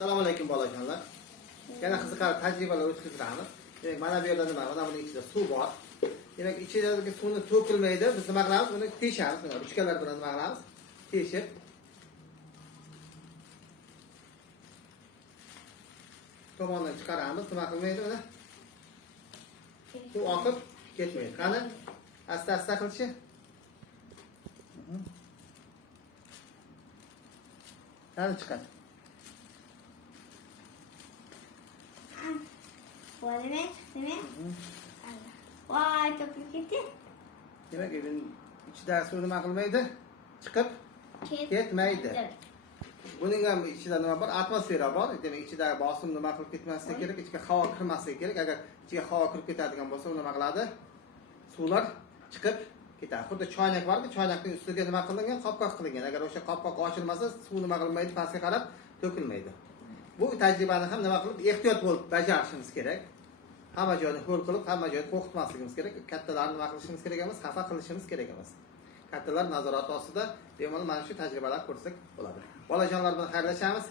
Assalomu alaykum bolajonlar. Yana qiziqarli tajribalar o'tkazamiz. Demak, mana bu yerda nima? Mana buning ichida suv bor. Demak, ichidagi suvni to'kilmaydi. Biz nima qilamiz? Buni teshamiz. Mana ruchkalar bilan nima qilamiz? Teshib tomondan chiqaramiz. Nima qilmaydi uni? Suv oqib ketmaydi. Qani? Asta-asta qilishi. Qani chiqadi. Vay, to'kilib ketdi. Demak, buning ichidagi suv nima qilmaydi? Chiqib ketmaydi. Buning ham ichida nima bor? Atmosfera bor. Demak, ichidagi bosim nima qilib ketmasligi kerak, ichiga havo kirmasligi kerak. Agar ichiga havo kirib ketadigan bo'lsa, u nima qiladi? Suvlar chiqib ketadi. Xuddi choynak borki, choynakning ustiga nima qilingan? Qopqoq qilingan. Agar o'sha qopqoq ochilmasa, suv nima qilmaydi? Pastga qarab to'kilmaydi. Bu tajribani ham nima qilib, ehtiyot bo'lib bajarishimiz kerak. Hamma joyni ho'l qilib, hamma joyni qo'rqitmasligimiz kerak. Kattalarni nima qilishimiz kerak emas, xafa qilishimiz kerak emas. Kattalar nazorat ostida bemalol mana shu tajribalar ko'rsak bo'ladi. Bolajonlar bilan xayrlashamiz.